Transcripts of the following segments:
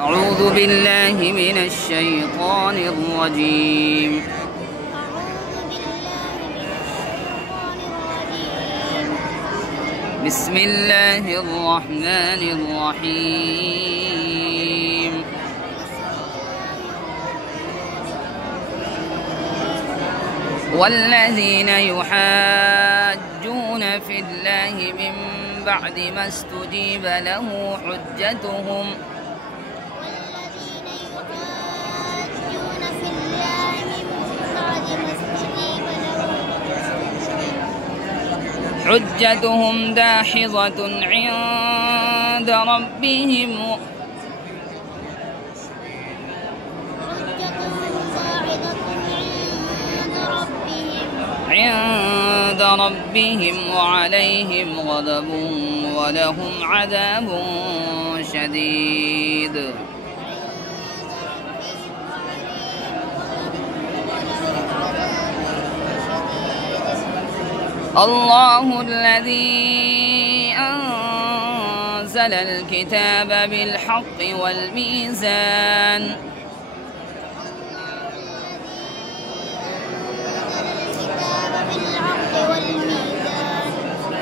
أعوذ بالله من الشيطان الرجيم. بسم الله الرحمن الرحيم. والذين يحاجون في الله من بعد ما استجيب له حجتهم داحضة عند ربهم وعليهم غضب ولهم عذاب شديد. الله الذي أنزل الكتاب بالحق والميزان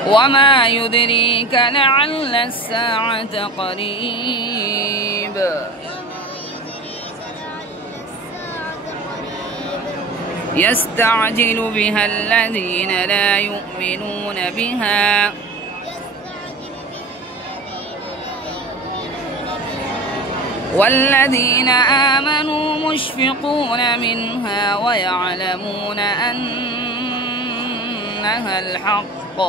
وما يدريك لعل الساعة قريب. يستعجل بها الذين لا يؤمنون بها والذين آمنوا مشفقون منها ويعلمون أنها الحق.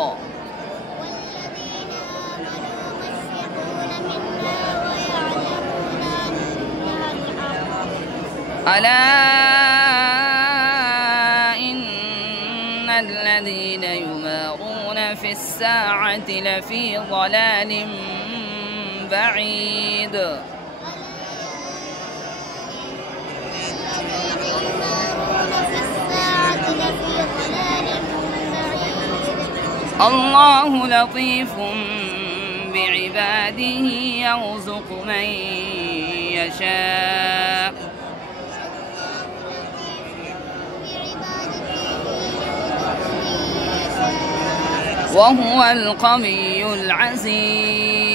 ألا إن الذين يمارون في الساعة لفي ضلال بعيد. الله لطيف بعباده يرزق من يشاء وهو القوي العزيز.